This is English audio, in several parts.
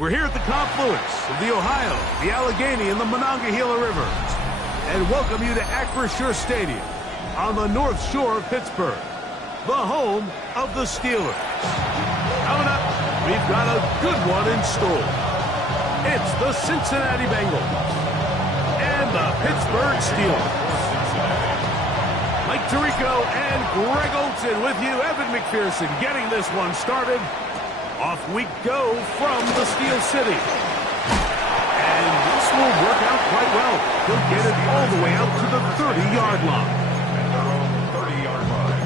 We're here at the confluence of the Ohio, the Allegheny, and the Monongahela Rivers, and welcome you to Acrisure Stadium on the North Shore of Pittsburgh, the home of the Steelers. Coming up, we've got a good one in store. It's the Cincinnati Bengals and the Pittsburgh Steelers. Mike Tirico and Greg Olsen with you. Evan McPherson getting this one started. Off we go from the Steel City. And this will work out quite well. He'll get it all the way out to the 30-yard line. At their own 30-yard line.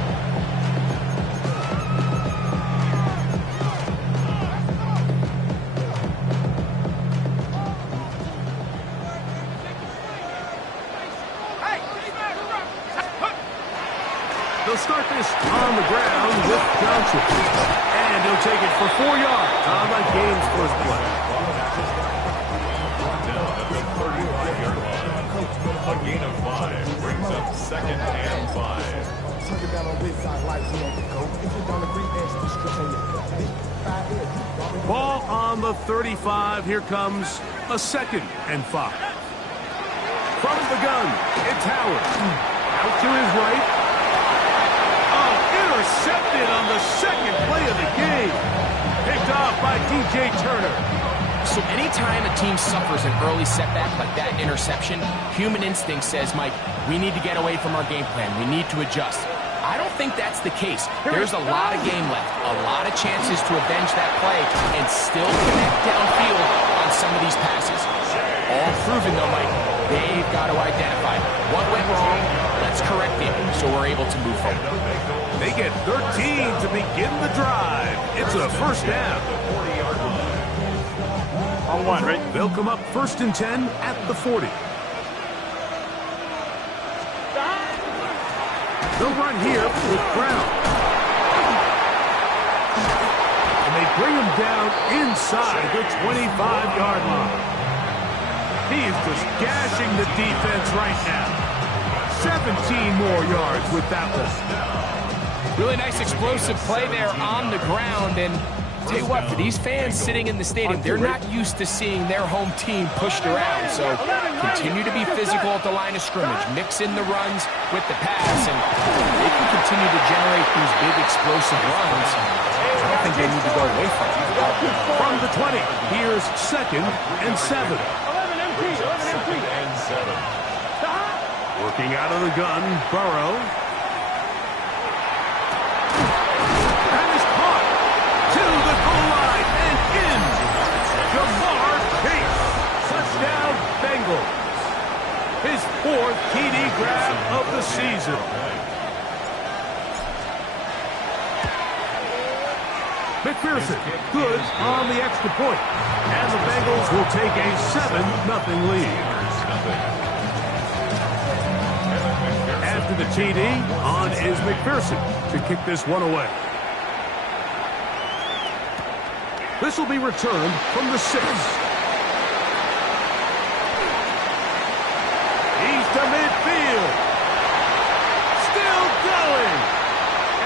They'll start this on the ground with Johnson. And he'll take it for 4 yards on the game's first play. Down at the 35-yard line. A gain of 5 brings up 2nd and 5. Ball on the 35. Here comes a 2nd and 5. From the gun, it's Howard. Out to his right. Intercepted on the 2nd play of the game. Picked off by DJ Turner. So anytime a team suffers an early setback like that interception, human instinct says, Mike, we need to get away from our game plan. We need to adjust. I don't think that's the case. There's a lot of game left, a lot of chances to avenge that play and still connect downfield on some of these passes. All proven, though, Mike, they've got to identify what went wrong. Let's correct it so we're able to move forward. They get 13 to begin the drive. It's a first down. On one, right? They'll come up 1st and 10 at the 40. They'll run here with Brown. And they bring him down inside the 25-yard line. He is just gashing the defense right now. 17 more yards with that one. Really nice explosive play there on the ground. And tell you what, for these fans sitting in the stadium, they're not used to seeing their home team pushed around. So continue to be physical at the line of scrimmage. Mix in the runs with the pass. And they can continue to generate these big explosive runs. I don't think they need to go away from it. From the 20, here's 2nd and 7. 2nd and 7. Working out of the gun, Burrow. And is caught to the goal line and in. Jamar Chase. Touchdown, Bengals. His 4th TD grab of the season. McPherson, good on the extra point. And the Bengals will take a 7-0 lead. After the TD, on is McPherson to kick this one away. This will be returned from the 6. He's to midfield. Still going.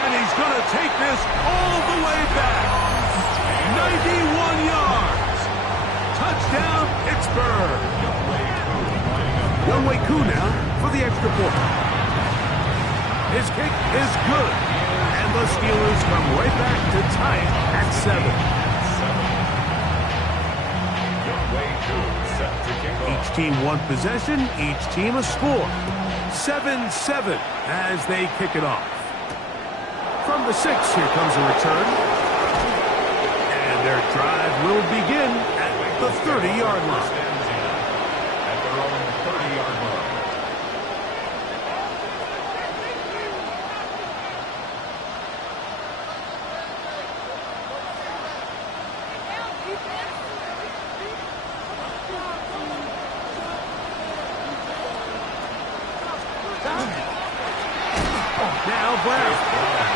And he's going to take this all the way back. 91 yards. Touchdown, Pittsburgh. Younghoe Koo now for the extra point. His kick is good, and the Steelers come right back to tie it at 7. Each team one possession, each team a score. 7-7 as they kick it off. From the 6, here comes a return. And their drive will begin at the 30-yard line. At their own 30-yard line. Now Brown.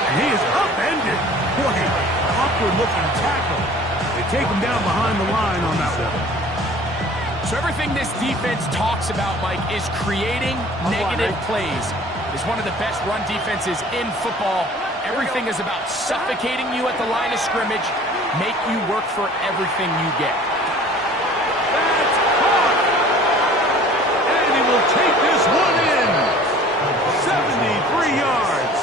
And he is upended. Boy, awkward-looking tackle. They take him down behind the line on that one. So everything this defense talks about, Mike, is creating negative plays. It's one of the best run defenses in football. Everything is about suffocating you at the line of scrimmage, make you work for everything you get. will take this one in. 73 yards.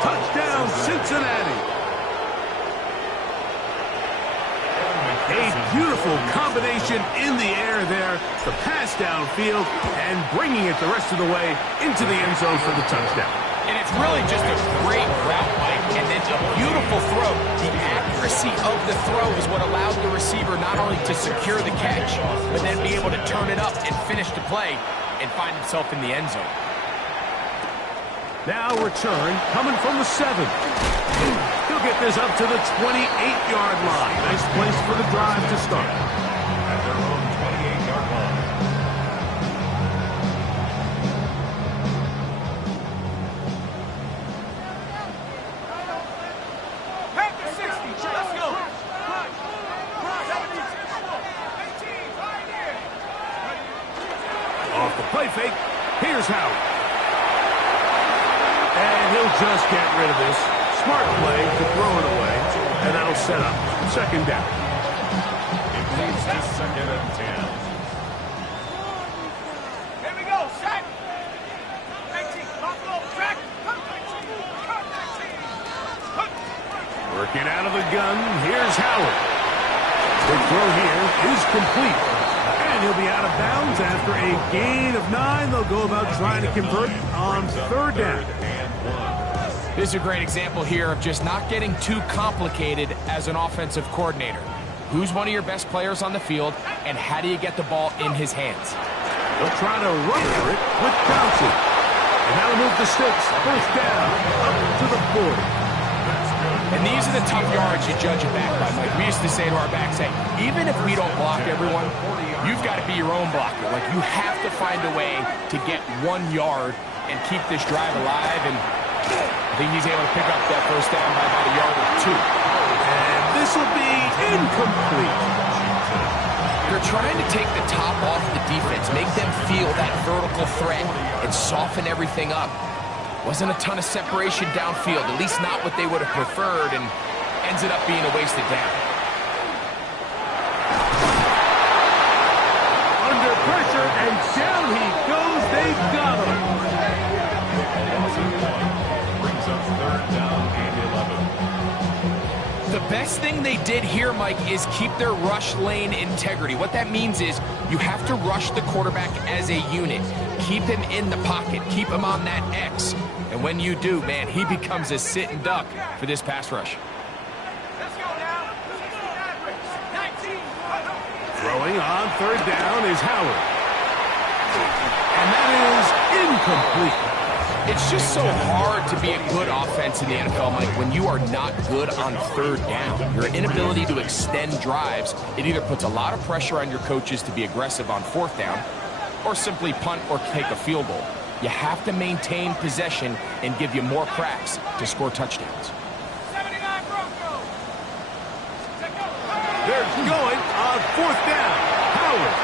Touchdown, Cincinnati. A beautiful combination in the air there. The pass downfield and bringing it the rest of the way into the end zone for the touchdown. And it's really just a great route, Mike, and then a beautiful throw. The accuracy of the throw is what allowed the receiver not only to secure the catch, but then be able to turn it up and finish the play and find himself in the end zone. Now return coming from the 7. He'll get this up to the 28-yard line. Nice place for the drive to start. At their own 28-yard line. Back to 60. Let's go. Off the play fake, here's Howard. And he'll just get rid of this. Smart play to throw it away, and that'll set up second down. It leads to 2nd and 10. Here we go. Set. 19. Buffalo track. Working out of the gun, here's Howard. The throw here is complete. And he'll be out of bounds after a gain of 9. They'll go about trying to convert on third down. This is a great example here of just not getting too complicated as an offensive coordinator. Who's one of your best players on the field, and how do you get the ball in his hands? They'll try to run for it with Johnson. And that'll move the sticks. First down, up to the 40. And these are the tough yards you judge it back by. Like we used to say to our backs, hey, even if we don't block everyone, you've got to be your own blocker. Like you have to find a way to get 1 yard and keep this drive alive. And I think he's able to pick up that first down by about a yard or 2. And this will be incomplete. They're trying to take the top off the defense, make them feel that vertical threat, and soften everything up. Wasn't a ton of separation downfield, at least not what they would have preferred, and ends it up being a wasted down. Under pressure, and down he goes. They got him. Brings up 3rd down and 11. The best thing they did here, Mike, is keep their rush lane integrity. What that means is you have to rush the quarterback as a unit. Keep him in the pocket. Keep him on that X. And when you do, man, he becomes a sitting duck for this pass rush. Throwing on third down is Howard. And that is incomplete. It's just so hard to be a good offense in the NFL, Mike, when you are not good on third down. Your inability to extend drives, it either puts a lot of pressure on your coaches to be aggressive on 4th down, or simply punt or take a field goal. You have to maintain possession and give you more cracks to score touchdowns. They're going on 4th down. Howard.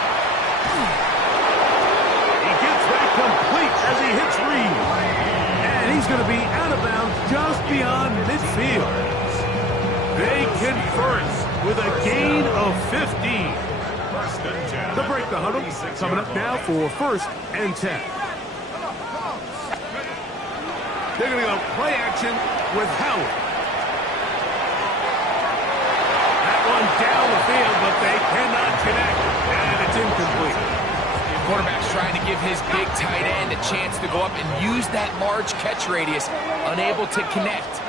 He gets that complete as he hits Reed. And he's going to be out of bounds just beyond midfield. They convert with a gain of 15. To break the huddle, coming up now for 1st and 10. They're going to go play action with Howard. That one down the field, but they cannot connect, and it's incomplete. Quarterback's trying to give his big tight end a chance to go up and use that large catch radius, unable to connect.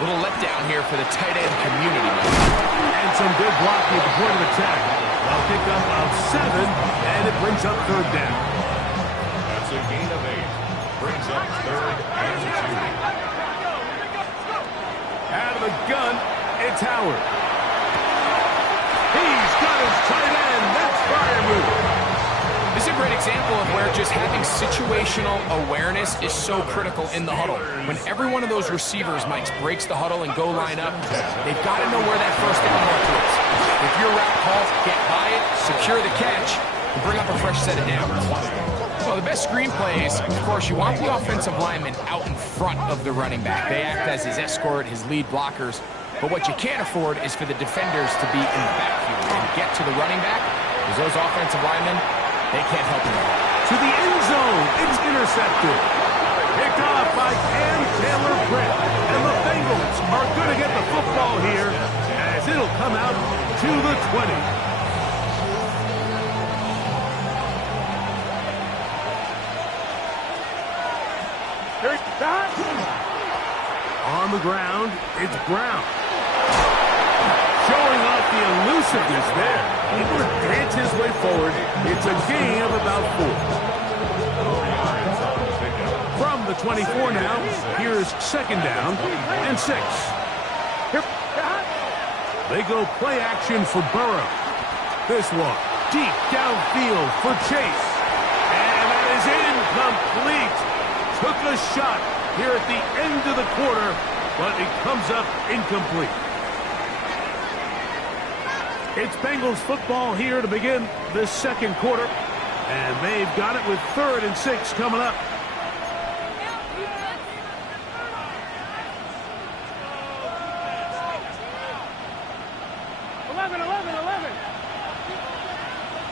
Little letdown here for the tight end community. And some good blocking at the point of attack. They'll pick up of 7, and it brings up 3rd down. That's a gain of 8. Brings up 3rd and 2. Out of the gun, it's Howard. He's got his tight end. That's fire move. This is a great example of where just having situational awareness is so critical in the huddle. When every one of those receivers, Mike, breaks the huddle and go line up, they've got to know where that first down marker is. If your route calls, get by it, secure the catch, and bring up a fresh set of downs. Well, the best screen plays, of course, you want the offensive lineman out in front of the running back. They act as his escort, his lead blockers. But what you can't afford is for the defenders to be in the backfield and get to the running back, because those offensive linemen, they can't help him at all. to the end zone. It's intercepted. Picked off by Cam Taylor-Britt. And the Bengals are going to get the football here as it'll come out to the 20. On the ground, it's Brown. Showing off the elusiveness there. Able to dance his way forward. It's a gain of about 4. From the 24 now, here's second down and 6. They go play action for Burrow. This one, deep downfield for Chase. And that is incomplete. Took a shot here at the end of the quarter, but it comes up incomplete. It's Bengals football here to begin this second quarter, and they've got it with 3rd and 6 coming up.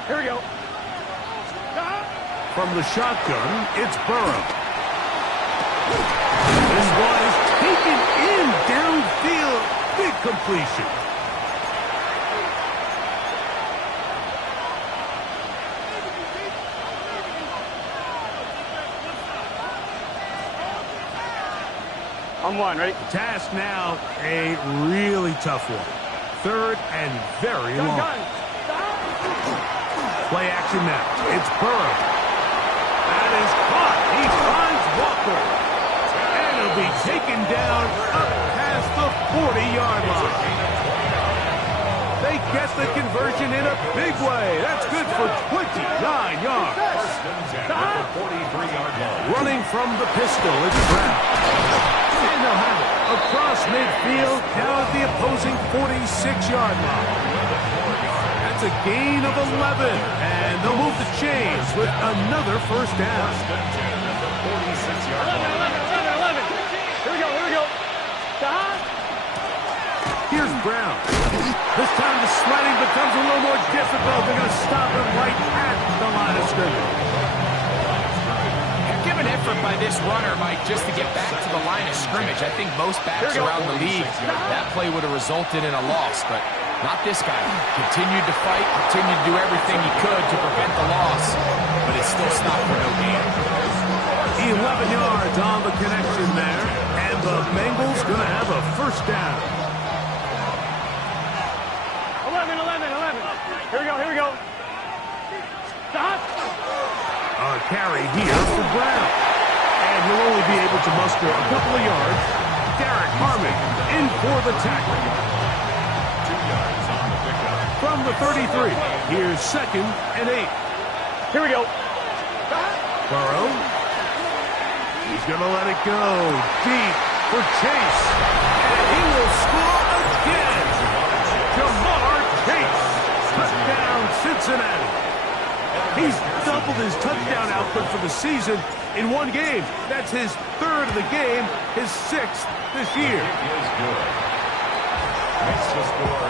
Here we go. From the shotgun, it's Burrow. This one is taken in downfield. Big completion. On one, ready? Task now, a really tough one. 3rd and very long. Play action now. It's Burrow. That is caught. He finds Walker. And he'll be taken down up past the 40-yard line. They get the conversion in a big way. That's good for 29 yards. 43-yard line. Running from the pistol, it's Brown. And they'll have it across midfield, down at the opposing 46-yard line. That's a gain of 11, and they'll move the chains with another first down. 46-yard line. 11. Here we go. Here's Brown. This time the sliding becomes a little more difficult. They're going to stop him right at the line of scrimmage. Give an effort by this runner, Mike, just to get back to the line of scrimmage. I think most backs around the league, that play would have resulted in a loss, but not this guy. Continued to fight, continued to do everything he could to prevent the loss, but it still stopped for no gain. 11 yards on the connection there, and the Bengals going to have a first down. 11. Here we go. Stop. A carry here for Brown. And he'll only be able to muster a couple of yards. Derek Harmon in for the tackle. 2 yards on the pickup. From the 33, here's second and 8. Here we go. Burrow. He's going to let it go. Deep for Chase. And he will score again. Jamar Chase. Touchdown, Cincinnati. He's doubled his touchdown output for the season in one game. That's his 3rd of the game, his 6th this year. It is good. Makes the score.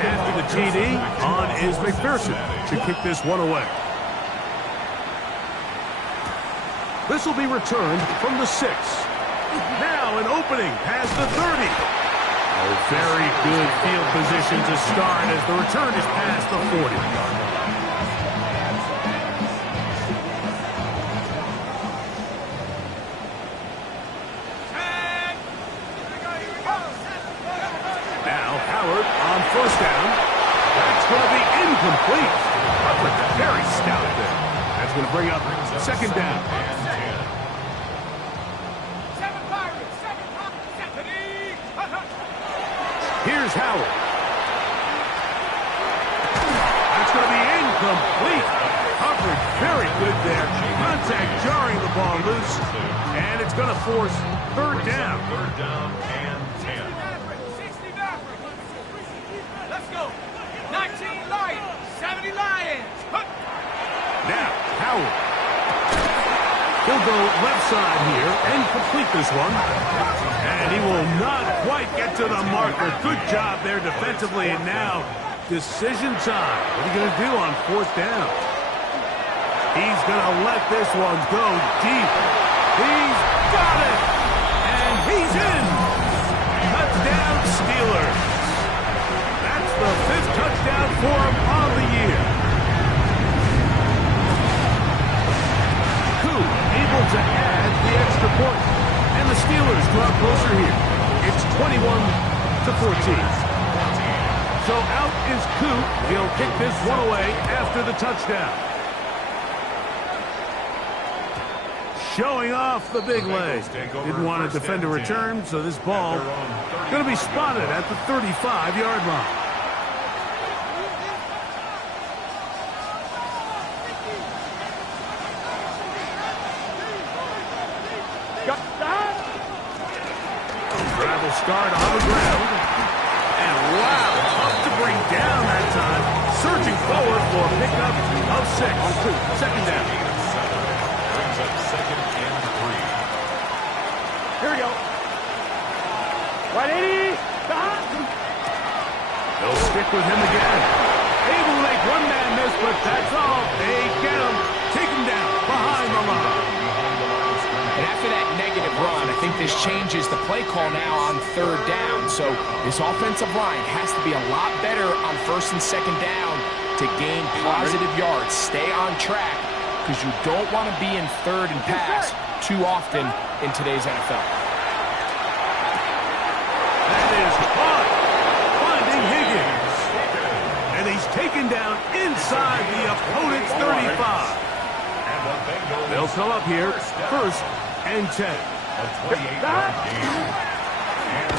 After the TD, on is McPherson to kick this one away. This will be returned from the 6. Now an opening past the 30. Very good field position to start as the return is past the 40. Now Howard on first down. That's going to be incomplete. But very stout there. That's going to bring up second down. Here's Howard. That's going to be incomplete. Coverage very good there. Contact jarring the ball loose. And it's going to force third down. 3rd down and 10. Let's go. 19 Lions, 70 Lions. Now, Howard. He'll go left side here and complete this one. And he will not quite get to the marker. Good job there defensively. And now decision time. What are you going to do on 4th down? He's going to let this one go deep. He's got it. And he's in. Touchdown Steelers. That's the 5th touchdown for him on the year. Koo able to add the extra point. And the Steelers draw closer here. It's 21-14. So out is Koo. He'll kick this one away after the touchdown. Showing off the big leg. Didn't want to defend a return, so this ball going to be spotted at the 35-yard line. Drive will start on the ground. And wow, tough to bring down that time. Surging forward for a pickup of 6. Second down. Brings up 2nd and 3. Here we go. 180. They'll stick with him again. Able to make one man miss, but that's all. They get him. Take him down behind the line. And after that negative run, I think this changes the play call now on 3rd down. So this offensive line has to be a lot better on 1st and 2nd down to gain positive yards. Stay on track because you don't want to be in 3rd and pass too often in today's NFL. That is caught. Finding Higgins. And he's taken down inside the opponent's 35. They'll come up here 1st and 10.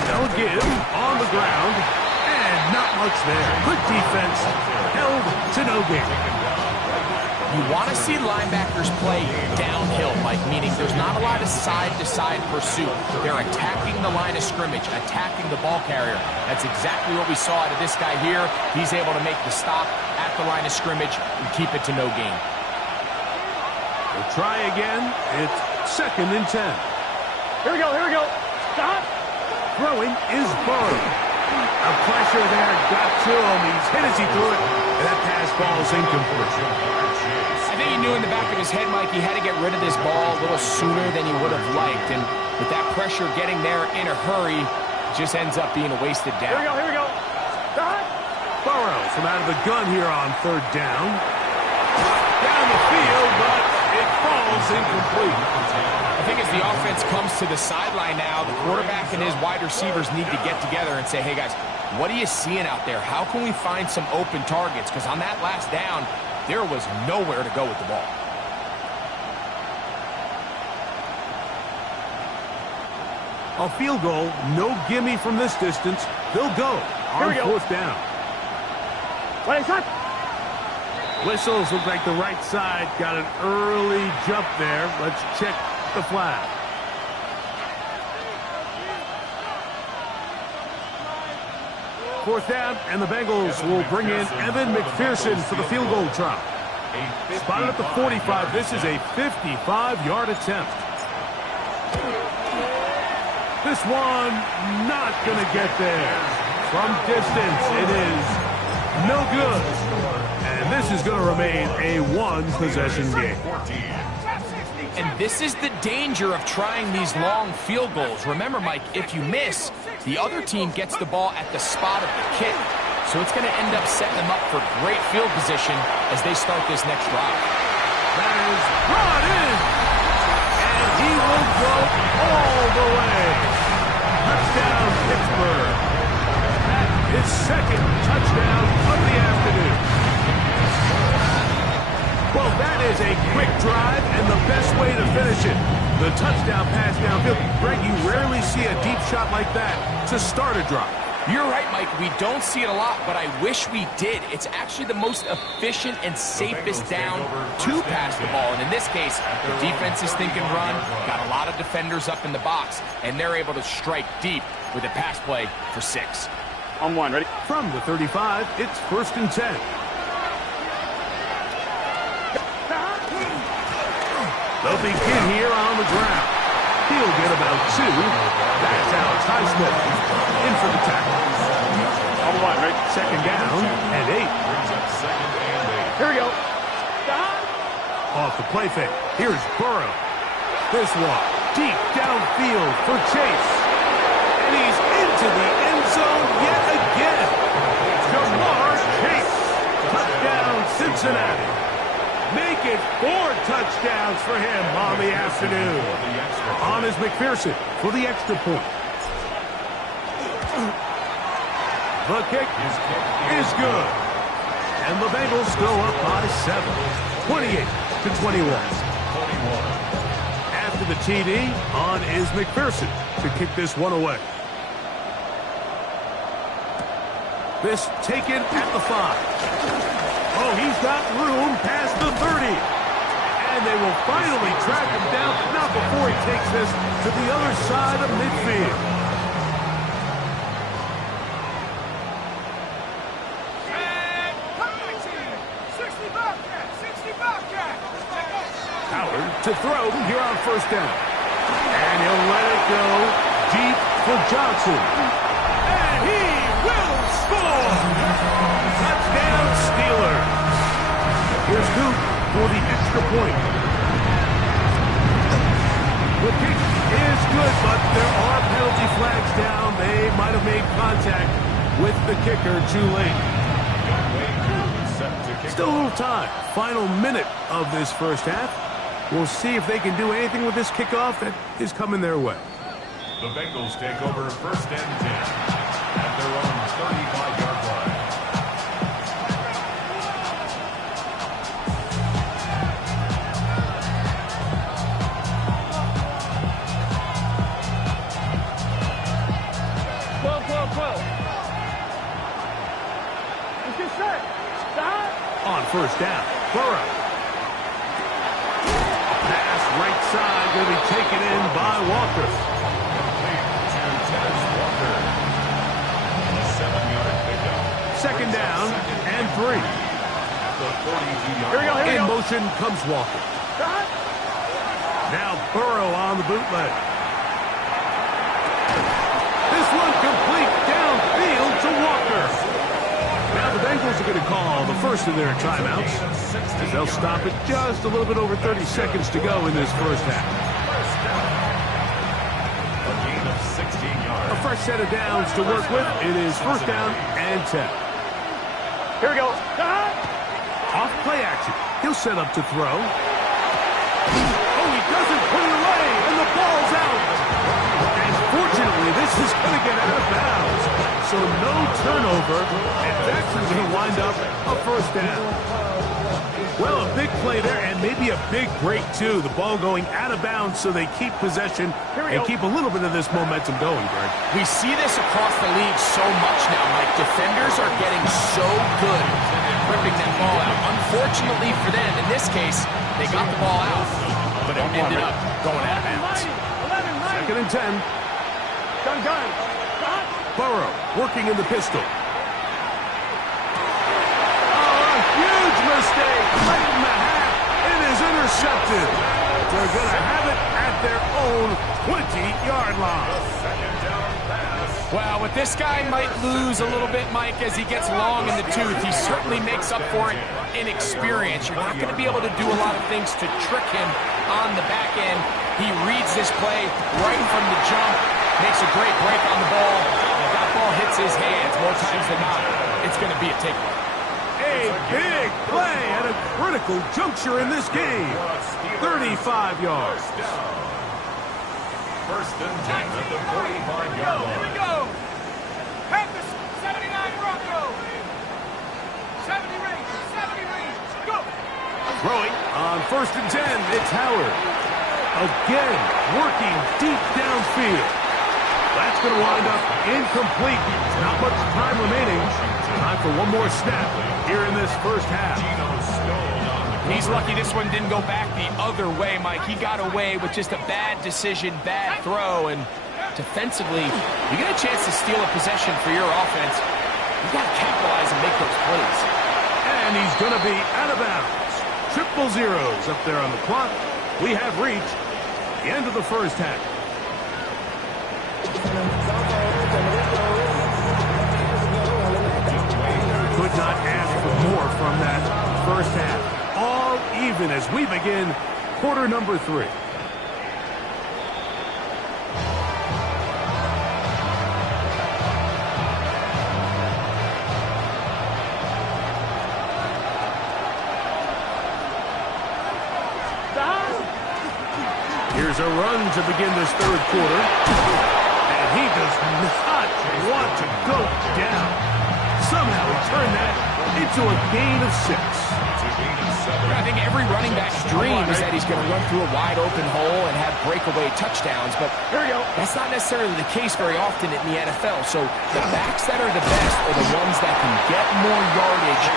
They'll give on the ground. And not much there. Good defense. Held to no gain. You want to see linebackers play downhill, Mike, meaning there's not a lot of side-to-side pursuit. They're attacking the line of scrimmage, attacking the ball carrier. That's exactly what we saw out of this guy here. He's able to make the stop at the line of scrimmage and keep it to no gain. We'll try again. It's 2nd and 10. Here we go. Here we go. Stop. Throwing is Burrow. A pressure there got to him. He's hit as he threw it. And that pass ball is incomplete. I think he knew in the back of his head, Mike, he had to get rid of this ball a little sooner than he would have liked. And with that pressure getting there in a hurry, it just ends up being a wasted down. Here we go. Here we go. Stop. Burrow from out of the gun here on 3rd down. Down the field, but it falls incomplete. I think as the offense comes to the sideline now, the quarterback and his wide receivers need to get together and say, hey, guys, what are you seeing out there? How can we find some open targets? Because on that last down, there was nowhere to go with the ball. A field goal, no gimme from this distance. They'll go on 4th down. What is that? Whistles look like the right side got an early jump there. Let's check the flag. Fourth down, and the Bengals will bring in Evan McPherson for the field goal try. Spotted at the 45. This is a 55-yard attempt. This one not going to get there. From distance, it is no good. And this is going to remain a one-possession game. And this is the danger of trying these long field goals. Remember, Mike, if you miss, the other team gets the ball at the spot of the kick. So it's going to end up setting them up for great field position as they start this next drive. That is brought in. And he will go all the way. Touchdown, Pittsburgh. That is 2nd touchdown of the afternoon. Well, that is a quick drive and the best way to finish it. The touchdown pass downfield. Greg, you rarely see a deep shot like that to start a drive. You're right, Mike. We don't see it a lot, but I wish we did. It's actually the most efficient and safest down to pass the ball. And in this case, the defense is thinking run, got a lot of defenders up in the box, and they're able to strike deep with a pass play for 6. On 1, ready? From the 35, it's 1st and 10. They'll begin here on the ground. He'll get about 2. That's Alex Highsmith in for the tackle. On one, ready? Second down and 8. Brings up second and 8. Here we go. Stop. Off the play fake. Here's Burrow. This one deep downfield for Chase. And he's into the end zone yet again. Jamar Chase. Touchdown, Cincinnati. Make it 4 touchdowns for him on the afternoon. On is McPherson for the extra point. The kick is good. And the Bengals go up by 7. 28-21. After the TD, on is McPherson to kick this one away. This taken at the 5. Oh, he's got room past the 30. And they will finally track him down, not before he takes this to the other side of midfield. Howard to throw here on first down. And he'll let it go deep for Johnson. And he will score! Touchdown Steelers. Here's Coop for the extra point. The kick is good, but there are penalty flags down. They might have made contact with the kicker too late. Still a little time. Final minute of this first half. We'll see if they can do anything with this kickoff that is coming their way. The Bengals take over first and 10 at their own 35-yard line. Let's get set. Stop. On first down, Burrow. Pass right side will be taken in by Walker. A 7-yard pickup. Second down and 3. The 42-yard Here we go, here we In go. motion comes Walker. Stop. Now Burrow on the bootleg. This one complete downfield to Walker. Now the Bengals are going to call the first of their timeouts, as they'll stop it just a little bit over 30 seconds to go in this first half. A gain of 16 yards. A fresh set of downs to work with. It is first down and 10. Here we go. Stop. Off play action. He'll set up to throw. Oh, he doesn't put it away, and the ball's out. And fortunately, this is going to get out of bounds. So no turnover, and that's going to wind up a first down. Well, a big play there, and maybe a big break, too. The ball going out of bounds so they keep possession and keep a little bit of this momentum going, Greg. We see this across the league so much now, Mike. Defenders are getting so good at ripping that ball out. Unfortunately for them, in this case, they got the ball out, but it ended up going out of bounds. 2nd and 10. Gun. Stop. Burrow working in the pistol. Oh, a huge mistake. Right in the half. It is intercepted. They're going to have it at their own 20-yard line. Well, with this guy might lose a little bit, Mike, as he gets long in the tooth. He certainly makes up for it in experience. You're not going to be able to do a lot of things to trick him on the back end. He reads this play right from the jump, makes a great break on the ball. If that ball hits his hands more times than not, it's going to be a takeaway. A big play at a critical juncture in this game. 35 yards. First and 10 at the 45-yard line. Here we go. Panthers, 79 Broncos. 70 Rangers, 70 Rangers. Go. Throwing on first and 10, it's Howard. Again, working deep downfield. That's going to wind up incomplete. Not much time remaining. Time for one more snap here in this first half. He's lucky this one didn't go back the other way, Mike. He got away with just a bad decision, bad throw, and defensively, you get a chance to steal a possession for your offense. You got to capitalize and make those plays. And he's going to be out of bounds. Triple zeros up there on the clock. We have reached the end of the first half. first half. All even as we begin quarter number 3. Here's a run to begin this third quarter. And he does not want to go down. Somehow he turned that into a gain of 6. I think every running back's dream is that he's going to run through a wide open hole and have breakaway touchdowns, but that's not necessarily the case very often in the NFL. So the backs that are the best are the ones that can get more yardage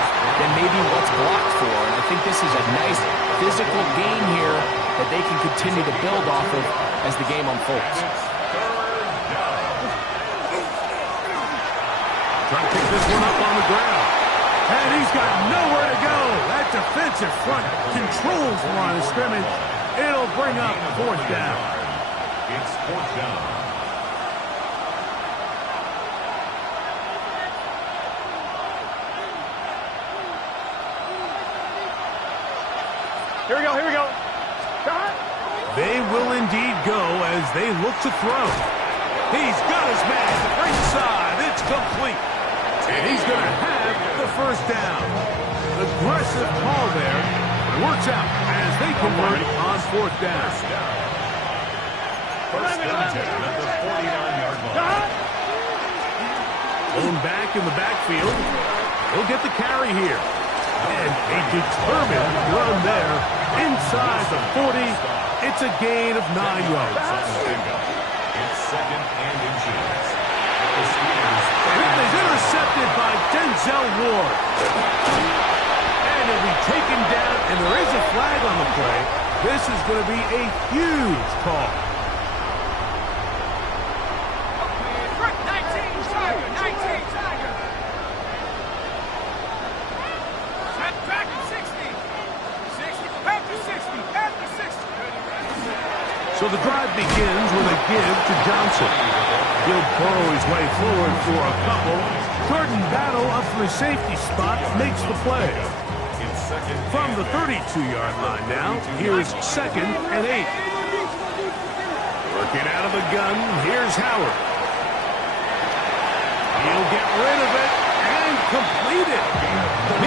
than maybe what's blocked for. And I think this is a nice physical gain here that they can continue to build off of as the game unfolds. Trying to pick this one up on the ground. And he's got nowhere to go. That defensive front controls the line of scrimmage. It'll bring up 4th down. It's 4th down. Here we go, here we go. Shot. They will indeed go as they look to throw. He's got his man inside. It's complete. And he's going to have the first down. Aggressive call there. Works out as they convert on 4th down. First down at the 49-yard line. Going back in the backfield. He'll get the carry here. And a determined run there inside the 40. It's a gain of 9 yards. It's 2nd and inches. It is intercepted by Denzel Ward. And he'll be taken down, and there is a flag on the play. This is going to be a huge call. 19 Tiger, 19 Tiger. Set back at 60. 60, back to 60, back to 60. So the drive begins with a give to Johnson. He'll burrow his way forward for a couple. Jordan Battle up from his safety spot makes the play. From the 32-yard line now, here's 2nd and 8. Working out of the gun, here's Howard. He'll get rid of it and complete it.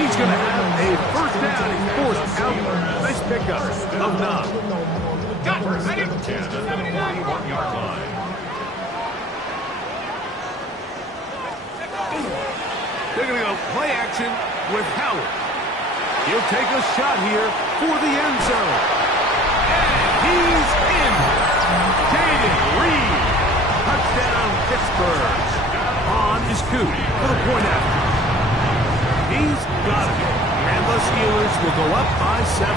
He's going to have a first down. He's forced out. Nice pickup of Knox. Got it, ready? 79-yard line. They're going to go play action with Howard. He'll take a shot here for the end zone. And he's in. Jaden Reed. Touchdown, Pittsburgh. On is Coop for the point after. He's got it. And the Steelers will go up by 7.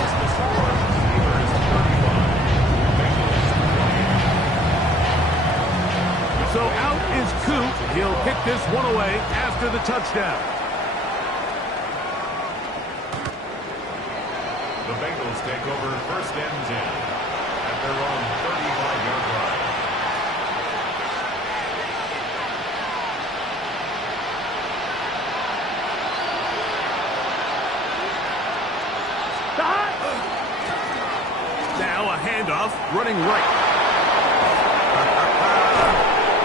So out is Coop. He'll kick this one away after the touchdown. The Bengals take over 1st and 10 at their own 35-yard line. Now a handoff running right.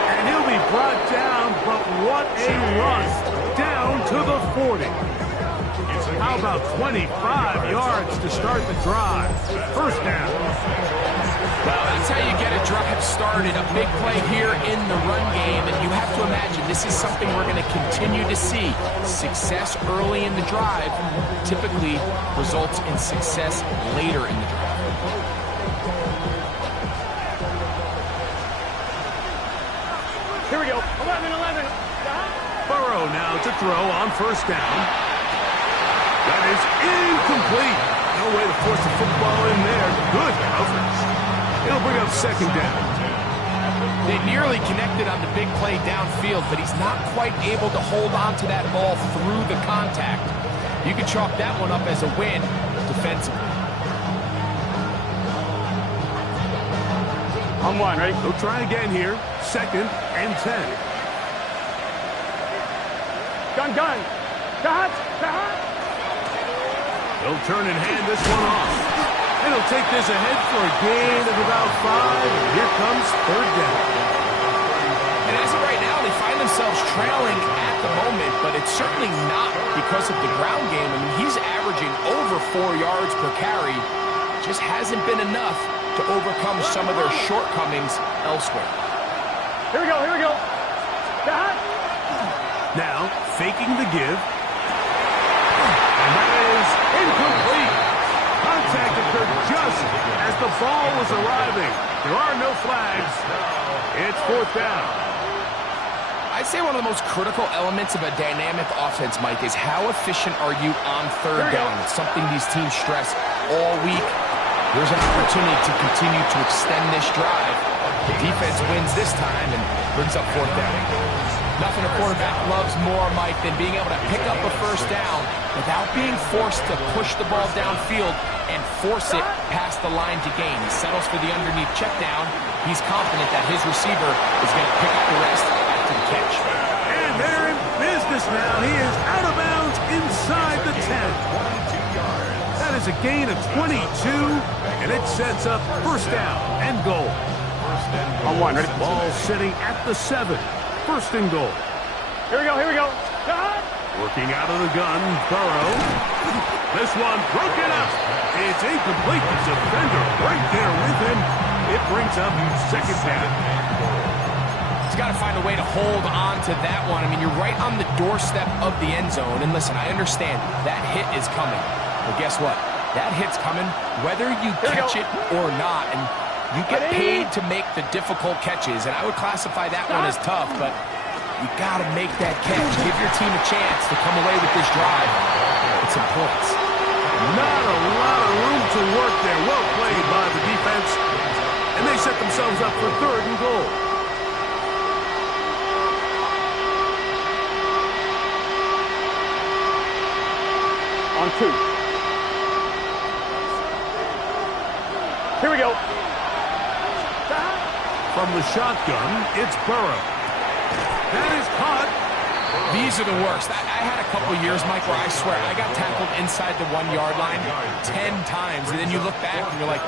And he'll be brought down, but what a run down to the 40. How about 25 yards to start the drive? First down. Well, that's how you get a drive started. A big play here in the run game, and you have to imagine this is something we're going to continue to see. Success early in the drive typically results in success later in the drive. Here we go. 11. Burrow now to throw on first down. That is incomplete. No way to force the football in there. Good coverage. It'll bring up 2nd down. They nearly connected on the big play downfield, but he's not quite able to hold on to that ball through the contact. You can chalk that one up as a win defensively. On 1, ready? They'll try again here. 2nd and 10. Gun. Shot. He'll turn and hand this one off. And he'll take this ahead for a gain of about 5. And here comes third down. And as of right now, they find themselves trailing at the moment, but it's certainly not because of the ground game. I mean, he's averaging over 4 yards per carry. Just hasn't been enough to overcome some of their shortcomings elsewhere. Here we go, here we go. Got. Now, faking the give. And that is incomplete. Contact occurred just as the ball was arriving. There are no flags. It's fourth down. I'd say one of the most critical elements of a dynamic offense, Mike, is how efficient are you on third down? It's something these teams stress all week. There's an opportunity to continue to extend this drive. The defense wins this time and brings up fourth down. Nothing a quarterback loves more, Mike, than being able to pick up a first down without being forced to push the ball downfield and force it past the line to gain. He settles for the underneath check down. He's confident that his receiver is going to pick up the rest after the catch. And they're in business now. He is out of bounds inside the 10. That is a gain of 22, and it sets up first down and goal. On one, ready? Ball sitting at the 7. First and goal. Here we go, here we go. Got. Working out of the gun, Burrow. This one broken up. It's incomplete. The defender right there with him. It brings up second down. He's got to find a way to hold on to that one. I mean, you're right on the doorstep of the end zone. And listen, I understand that hit is coming. But guess what? That hit's coming whether you catch it or not. And you get paid to make the difficult catches. And I would classify that one as tough, but you got to make that catch. Give your team a chance to come away with this drive with some points. Not a lot of room to work there. Well played by the defense. And they set themselves up for third and goal. On 2. Here we go. From the shotgun, it's Burrow. That is caught. These are the worst. I had a couple years, Mike, where I swear I got tackled inside the 1-yard line 10 times. And then you look back and you're like,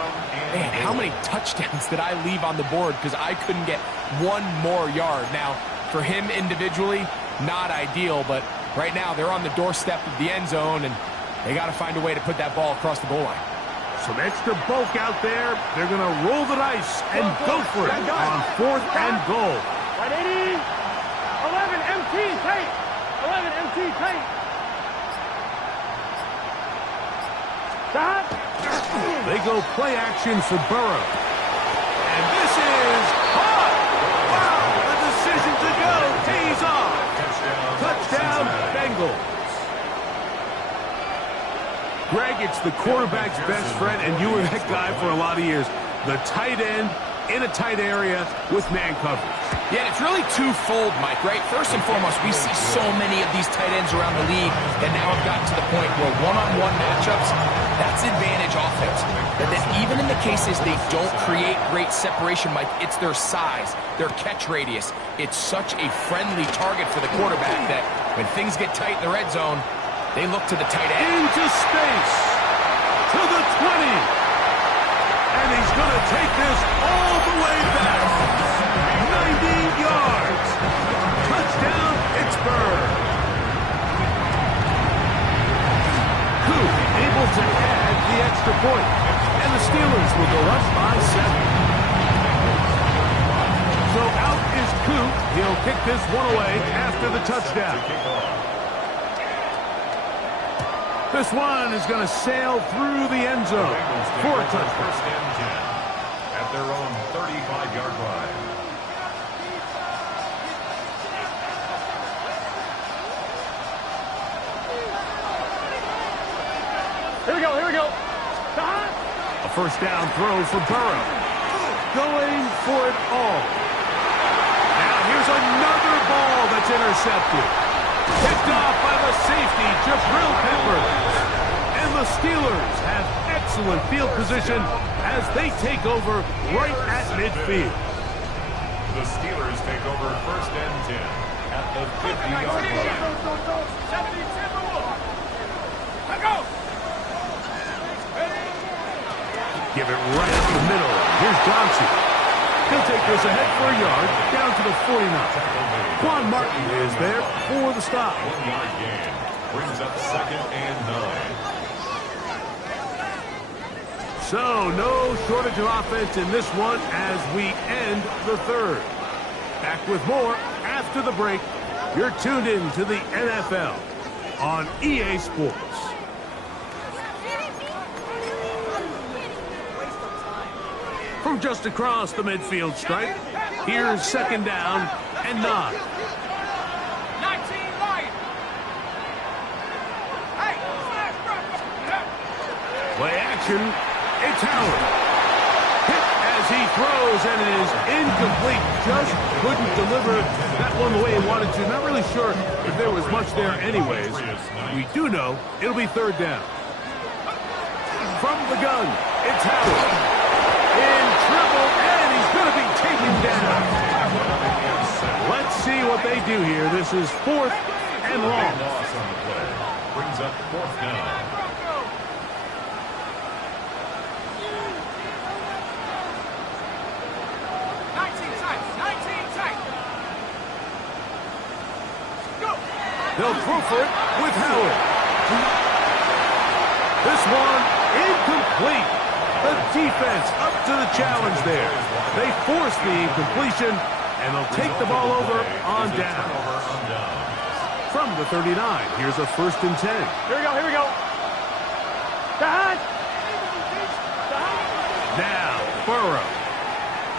man, how many touchdowns did I leave on the board because I couldn't get one more yard? Now, for him individually, not ideal, but right now they're on the doorstep of the end zone, and they got to find a way to put that ball across the goal line. Some extra bulk out there. They're going to roll the dice and go for it on fourth and goal. 180. 11 MT tight. 11 MT tight. Stop. They go play action for Burrow. And this is hot. Wow, the decision to go pays off. Touchdown, Bengals. Greg, it's the quarterback's best friend, and you were that guy for a lot of years. The tight end in a tight area with man coverage. Yeah, it's really twofold, Mike, right? First and foremost, we see so many of these tight ends around the league that now have gotten to the point where one-on-one matchups, that's advantage offense. But then even in the cases they don't create great separation, Mike, it's their size, their catch radius. It's such a friendly target for the quarterback that when things get tight in the red zone, they look to the tight end. Into space. To the 20. And he's going to take this all the way back. 90 yards. Touchdown, Pittsburgh. Coop able to add the extra point. And the Steelers will go up by 7. So out is Coop. He'll kick this one away after the touchdown. This one is going to sail through the end zone for a touchdown. First and 10 at their own 35-yard line. Here we go, here we go. A first down throw for Burrow. Going for it all. Now here's another ball that's intercepted. Picked off by the safety, Jabril Peppers. And the Steelers have excellent field position as they take over right at midfield. The Steelers take over first and 10 at the 50-yard line. 72. Let go. it right up the middle. Here's Johnson. He'll take this ahead for a yard, down to the 49. Quan Martin is there for the stop. 1 yard gain. Brings up 2nd and 9. So, no shortage of offense in this one as we end the third. Back with more after the break. You're tuned in to the NFL on EA Sports. From just across the midfield stripe, here's 2nd down and 9. 19 right. Hey, Play action, it's Howard. Hit as he throws, and it is incomplete. Just couldn't deliver that one the way he wanted to. Not really sure if there was much there anyways. We do know it'll be 3rd down. From the gun, it's Howard. In trouble, and he's going to be taken down. Let's see what they do here. This is 4th and long. Loss on the play. Brings up 4th down. They'll throw for it with Howard. This one incomplete. The defense up to the challenge there. They force the incompletion, and they'll take the ball over on down. From the 39, here's a 1st and 10. Here we go, here we go. Dad! Now, Burrow.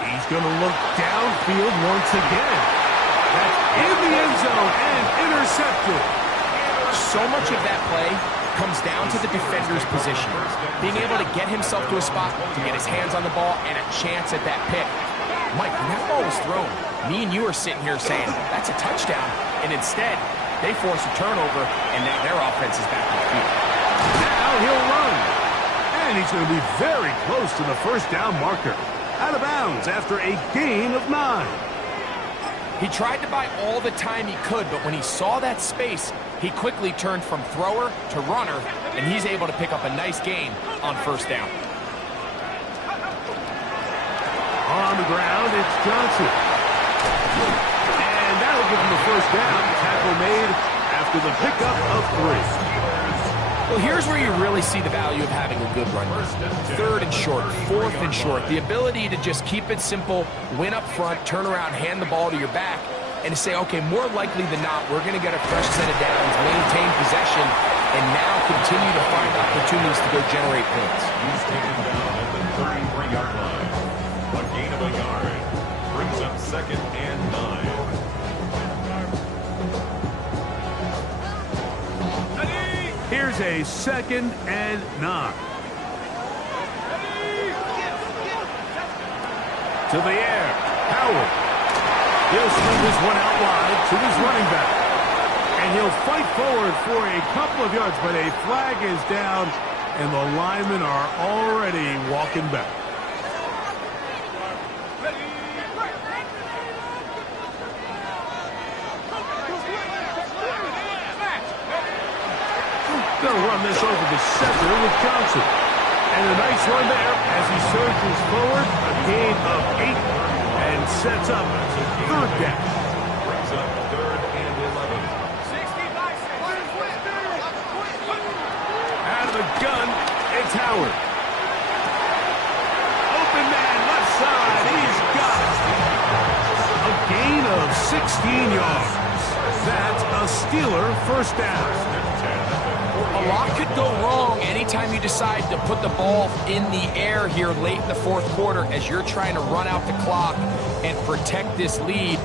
He's going to look downfield once again. That's in the end zone and intercepted. So much of that play comes down to the defender's position. Being able to get himself to a spot, to get his hands on the ball, and a chance at that pick. Mike, when that ball was thrown, me and you are sitting here saying, that's a touchdown. And instead, they force a turnover, and now their offense is back on the field. Now he'll run. And he's going to be very close to the 1st down marker. Out of bounds after a gain of 9. He tried to buy all the time he could, but when he saw that space, he quickly turned from thrower to runner, and he's able to pick up a nice gain on 1st down. On the ground, it's Johnson. And that'll give him the 1st down. Tackle made after the pickup of 3. Well, here's where you really see the value of having a good run. 3rd and short, 4th and short. The ability to just keep it simple, win up front, turn around, hand the ball to your back, and to say, okay, more likely than not, we're going to get a fresh set of downs, maintain possession, and now continue to find opportunities to go generate points. He's taken down at the 33-yard line. A gain of a yard. Brings up 2nd and 9. Here's a 2nd and 9. To the air, Howard. He'll swing this one out wide to his running back. And he'll fight forward for a couple of yards, but a flag is down, and the linemen are already walking back. Going to run this over the center with Johnson. And a nice run there as he surges forward. A gain of 8 and sets up 3rd down. Brings up 3rd and 11. Out of the gun, it's Howard. Open man, left side. He's got it. A gain of 16 yards. That's a Steeler 1st down. A lot could go wrong anytime you decide to put the ball in the air here late in the 4th quarter as you're trying to run out the clock and protect this lead.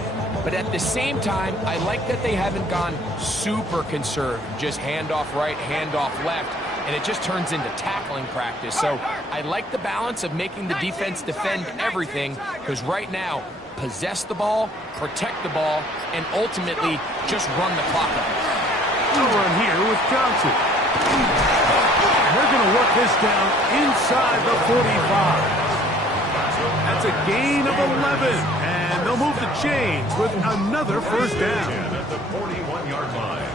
But at the same time, I like that they haven't gone super conservative. Just handoff right, handoff left, and it just turns into tackling practice. So I like the balance of making the defense defend everything, because right now, possess the ball, protect the ball, and ultimately just run the clock up. A run here with Johnson. And they're going to work this down inside the 45. That's a gain of 11. And they'll move the chains with another 1st down. At the 41-yard line.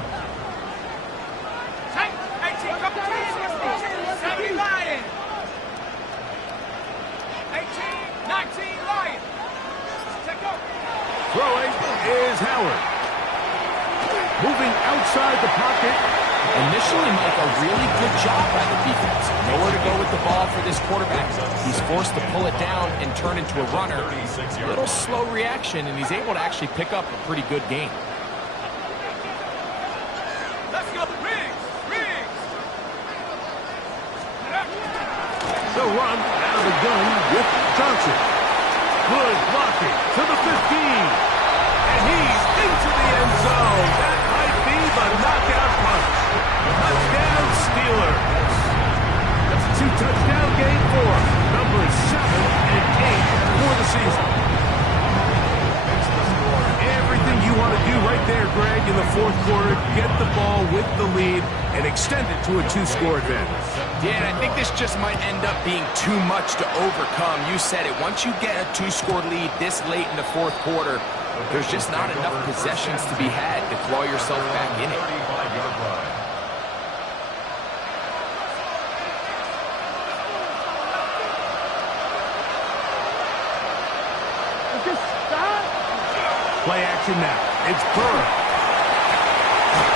Throwing is Howard. Moving outside the pocket. Initially, Mike, a really good job by the defense. Nowhere to go with the ball for this quarterback. He's forced to pull it down and turn into a runner. A little slow reaction, and he's able to actually pick up a pretty good gain. Let's go, Riggs! Riggs! The run out of the gun with Johnson. Good blocking to the 15. And he's into the end zone. That might be the knockout punch. Touchdown Steelers. That's a 2-touchdown game for numbers 7 and 8 for the season. Everything you want to do right there, Greg, in the fourth quarter, get the ball with the lead and extend it to a 2-score advantage. Yeah, and I think this just might end up being too much to overcome. You said it. Once you get a 2-score lead this late in the fourth quarter, there's just not enough possessions to be had to claw yourself back in it. 35-yard line. Play action now. It's Burrow.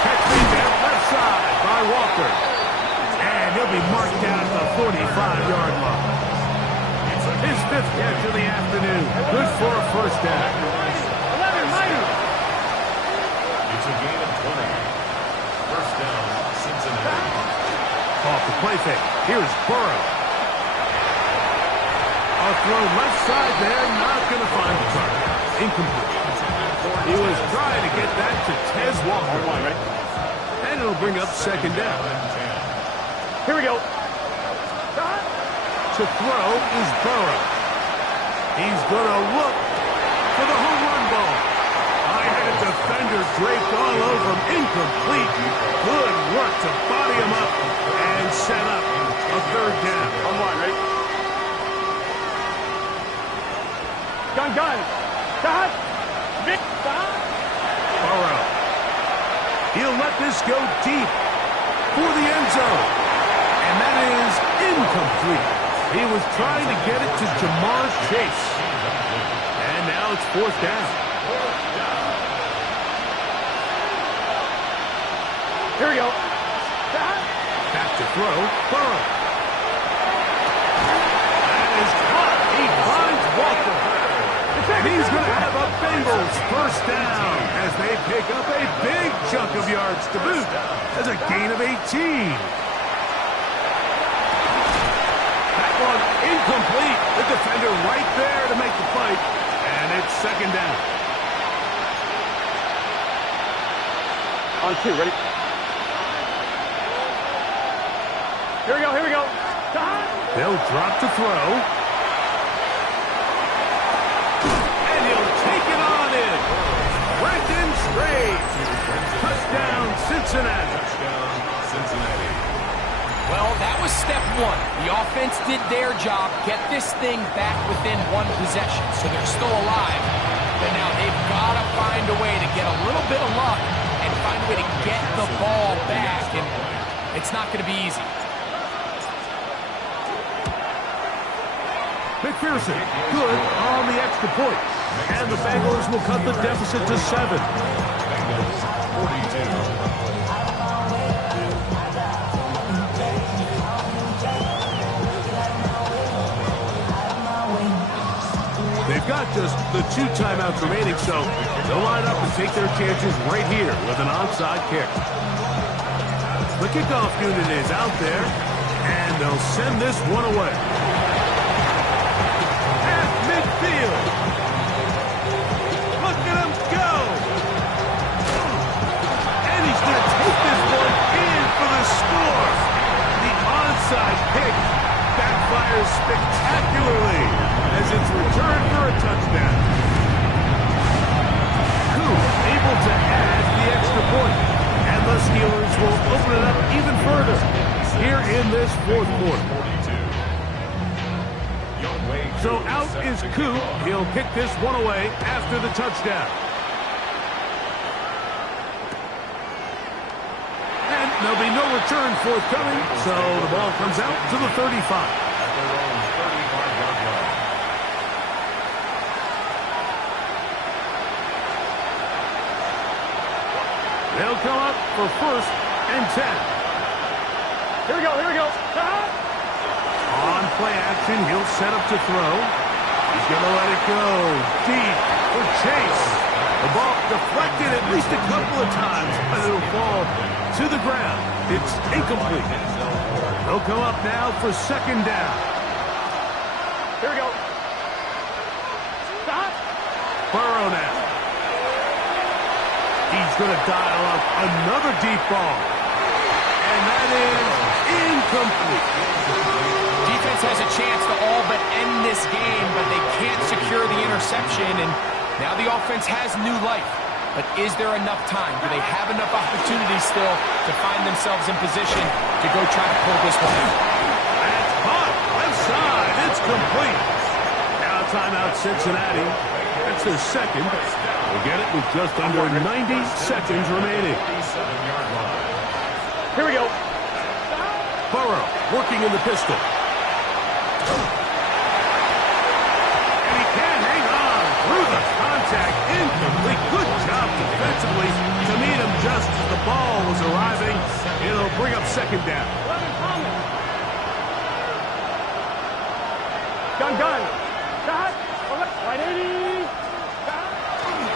Catch me there, left side by Walker. And he'll be marked down at the 45-yard line. His 5th catch of the afternoon. Good for a first down. It's a gain of 20. First down, Cincinnati. Off the play fake. Here's Burrow. A throw left side there. Not going to find the target. Incomplete. He was trying to get that to Tez Walker. And it'll bring up second down. Here we go. To throw is Burrow. He's going to look for the home run ball. I had a defender draped all over him. Incomplete. Good work to body him up and set up a third down. On one, ready? Gun. Stop. Burrow. He'll let this go deep for the end zone. And that is incomplete. He was trying to get it to Jamar Chase. And now it's fourth down. Here we go. Back to throw. Burrow. That is caught. He finds Walker. And he's going to have a Bengals first down as they pick up a big chunk of yards to boot. That's a gain of 18. That one incomplete. The defender right there to make the fight. And it's second down. On 2, ready? Here we go. They'll drop to throw. And he'll take it on in. Brenton Strange. Touchdown, Cincinnati. Touchdown, Cincinnati. Well, that was step one. The offense did their job, get this thing back within one possession, so they're still alive. But now they've got to find a way to get a little bit of luck and find a way to get the ball back, and it's not going to be easy. McPherson, good on the extra point. And the Bengals will cut the deficit to 7. Bengals, 42. They've got just the 2 timeouts remaining, so they'll line up and take their chances right here with an onside kick. The kickoff unit is out there, and they'll send this one away. At midfield. Look at him go. And he's going to take this one in for the score. The onside kick backfires spectacularly as it's returned for a touchdown. Coop able to add the extra point, and the Steelers will open it up even further here in this fourth quarter. So out is Coop. He'll kick this one away after the touchdown. And there'll be no return forthcoming, so the ball comes out to the 35. At their own 35-yard line. They'll come up for 1st and 10. Here we go, here we go. On play action, he'll set up to throw. He's going to let it go deep for Chase. The ball deflected at least a couple of times, but it'll fall to the ground. It's incomplete. They'll come up now for 2nd down. Here we go. Stop. Burrow now. He's going to dial up another deep ball. And that is incomplete. Defense has a chance to all but end this game, but they can't secure the interception, and now the offense has new life. But is there enough time? Do they have enough opportunities still to find themselves in position to go try to pull this one out? That's hot. Left side. It's complete. Now timeout Cincinnati. That's their 2nd. We'll get it with just under 90 seconds remaining. Here we go. Burrow working in the pistol. And he can hang on through the contact. Incomplete. Good job defensively to meet him just as the ball was arriving. It'll bring up 2nd down. Gun. Stop. Right 80.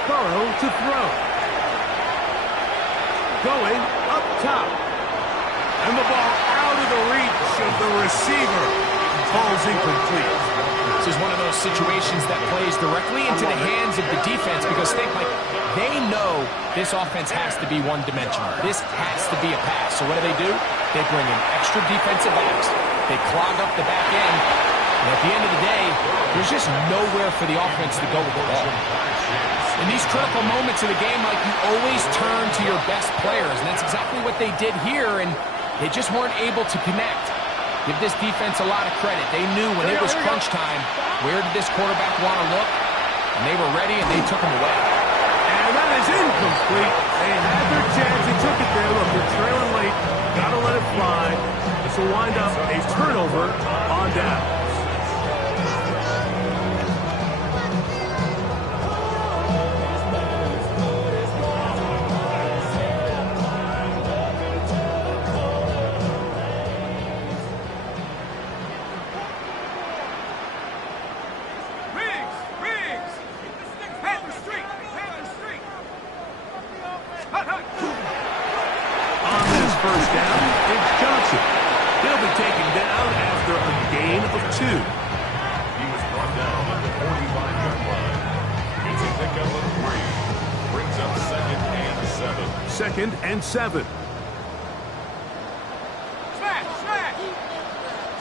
Burrow to throw. Going up top. And the ball out of the reach of the receiver. Ball's incomplete. This is one of those situations that plays directly into the hands of the defense because think, like, they know this offense has to be one-dimensional. This has to be a pass. So what do? They bring in extra defensive backs. They clog up the back end. And at the end of the day, there's just nowhere for the offense to go with the ball. In these critical moments of the game, like, you always turn to your best players, and that's exactly what they did here, and they just weren't able to connect. Give this defense a lot of credit. They knew when it was crunch time, where did this quarterback want to look, and they were ready, and they took him away. And that is incomplete. They had their chance. They took it there. Look, they're trailing late. Got to let it fly. This will wind up a turnover on down. First down, it's Johnson. He'll be taken down after a gain of 2. He was brought down at the 45-yard line. It's a pickup of 3. Brings up 2nd and 7. 2nd and 7. Smash.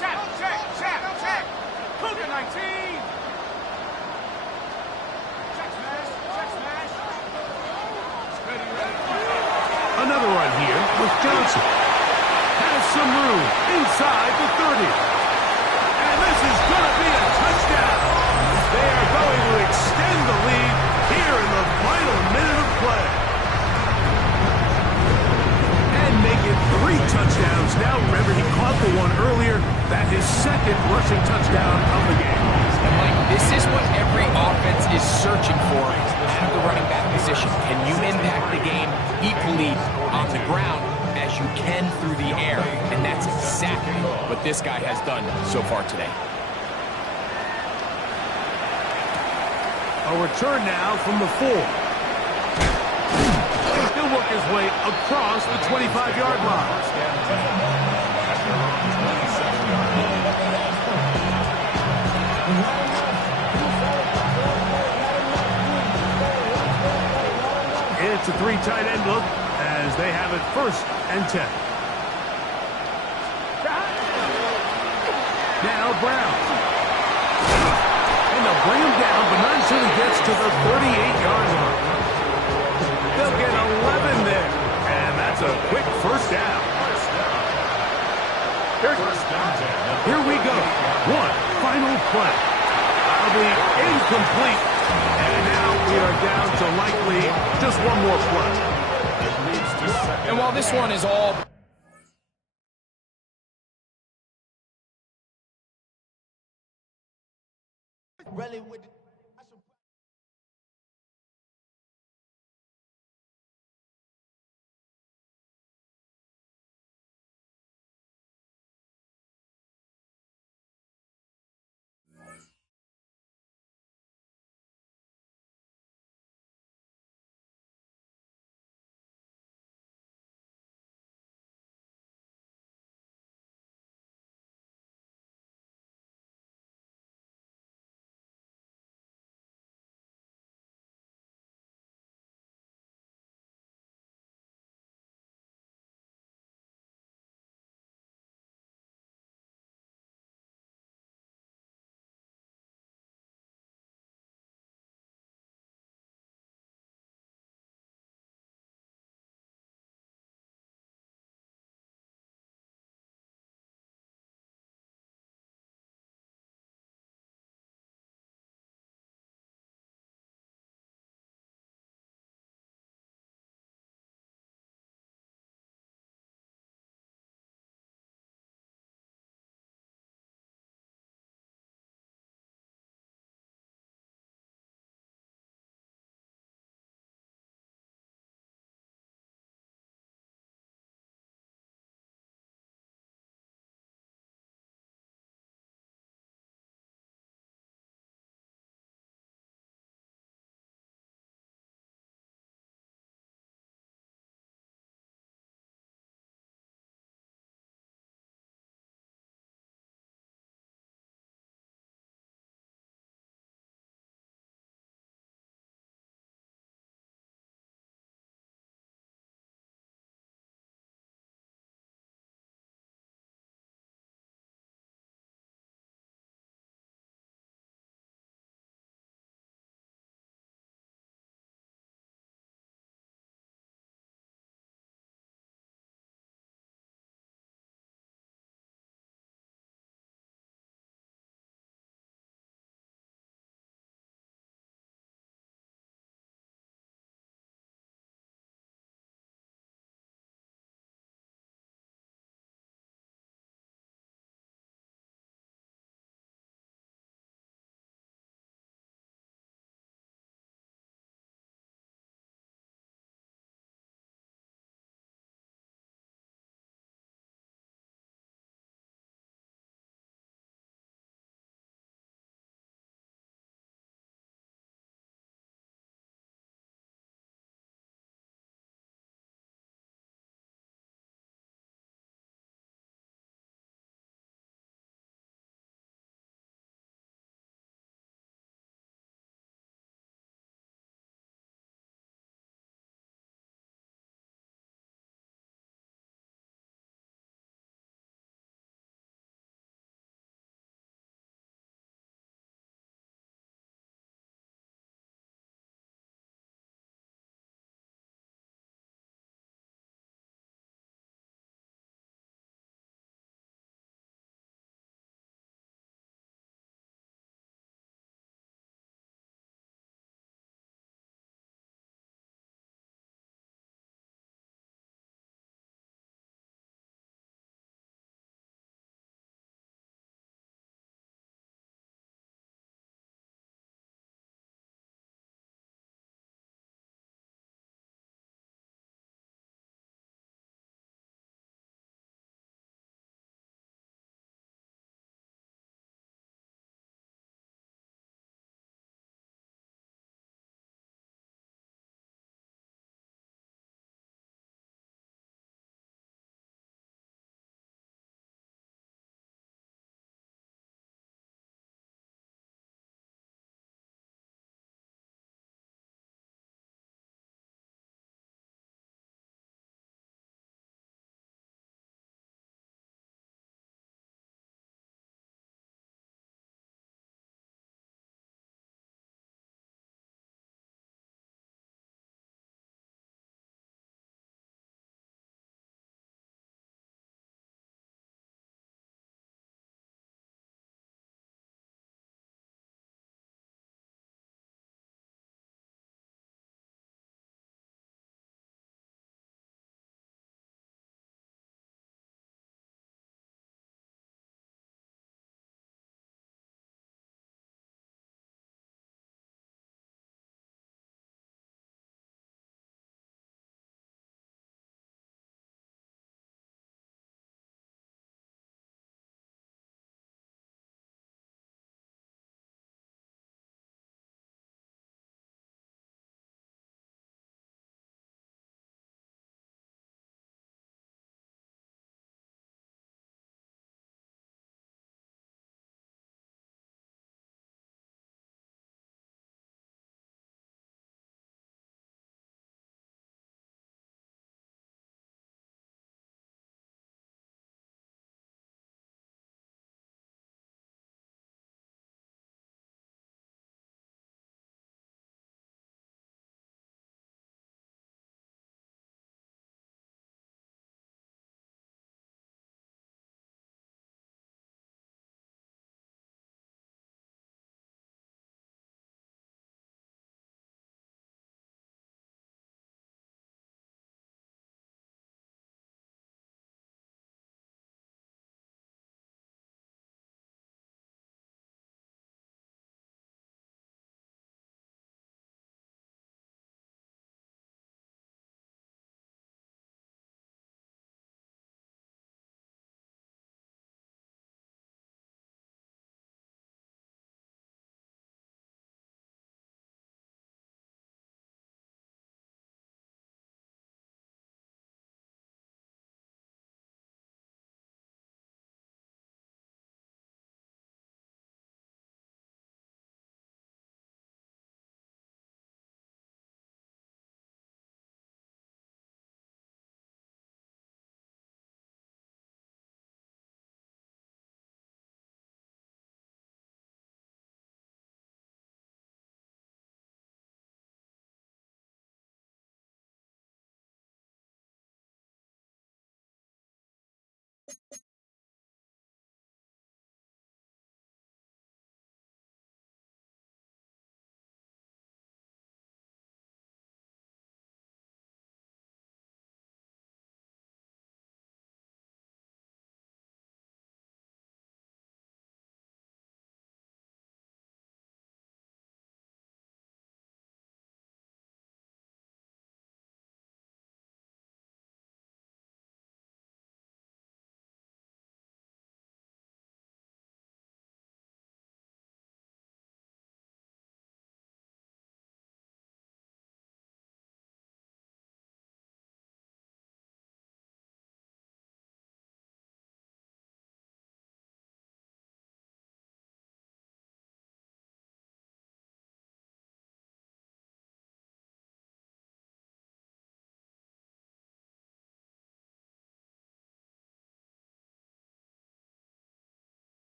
Check. Cougar 19. Check smash. Ready. Another run here with Johnson. Has some room inside the 30. And this is going to be a touchdown. They are going to extend the lead here in the final minute of play. And make it 3 touchdowns. Now, remember, he caught the one earlier. That his 2nd rushing touchdown of the game. And, Mike, this is what every offense is searching for out of the running back position. Can you impact the game equally on the ground as you can through the air? And that's exactly what this guy has done so far today. A return now from the 4. He'll work his way across the 25-yard line. It's a 3 tight end look as they have it 1st and 10. Now Brown. And they'll bring him down, but not until he gets to the 38-yard line. They'll get 11 there. And that's a quick 1st down. Here we go. One final play. That'll be incomplete. And now we are down to likely just one more play. And while this one is all... Really with